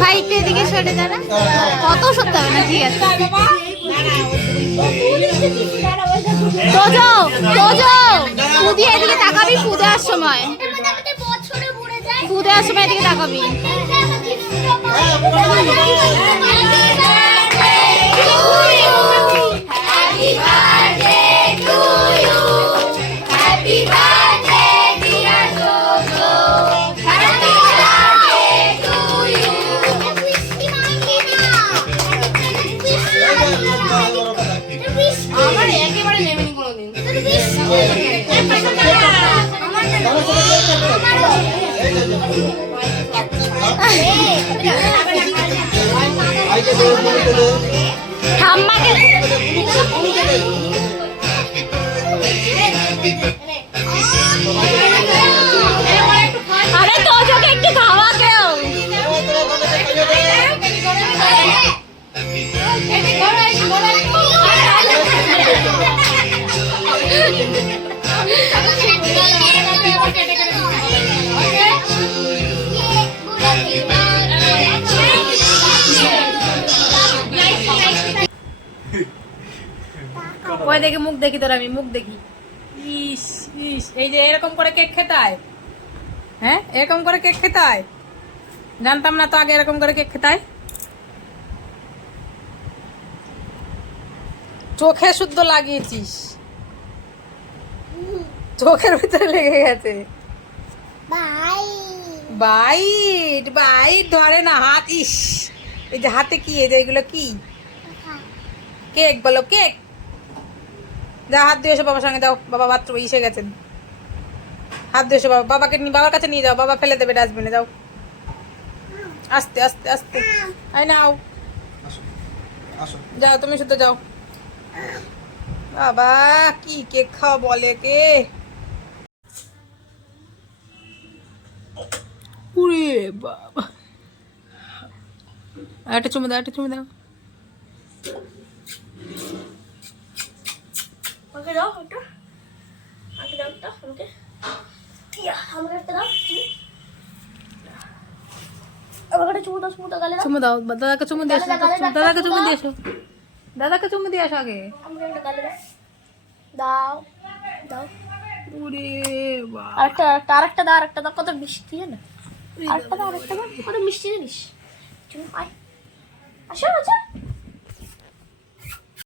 ভাই একটু এদিকে সরে দাঁড়া, কত সত্যি হবে না, ঠিক আছে। তোজো তোজো পুদিয়ে এদিকে তাকাবি, পুদেওয়ার সময় এদিকে তাকাবি। আরে তোজোকে একটু খাওয়া কেউ। ওই দেখি মুখ দেখি, তোর আমি মুখ দেখি। ইস ইস, এই যে এরকম করে কেক খেতে হয়, হ্যাঁ এরকম করে কেক খেতে হয়, জানতাম না তো আগে এরকম করে কেক খেতে হয়। চোখে শুদ্ধ লাগিয়েছিস, চোখের ভিতরে লেগে গেছে। বাইট বাইট ধরে না হাত। ইস, এই যে হাতে কি, এই যে এগুলো কি কেক বলো, কেক। যা হাত দিয়ে এসো বাবার সঙ্গে, যাও বাবা বাথরুমে এসে গেছেন, হাত দিয়ে এসো বাবাকে বাবার কাছে নিয়ে যাও, বাবা ফেলে দেবে ডাস্টবিনে। যাও আস্তে আস্তে আস্তে, আই নাও যাও, তুমি শুধু যাও। বাবা কি কেক খাওয়া বলে কে, উরে বাবা। একটা চুমু দাও, একটা চুমু দাও। চুমু দাও, দাদাকে চুমু দিয়ে আসো, দাদাকে চুমু দিয়ে আসো, দাদাকে চুমু দিয়ে আসো আগে। দাও দাও, উরে বাবা। আরেকটা দাও, কত মিষ্টি না। আরেকটা দাও, কত মিষ্টি জিনিস। আসো আচ্ছা।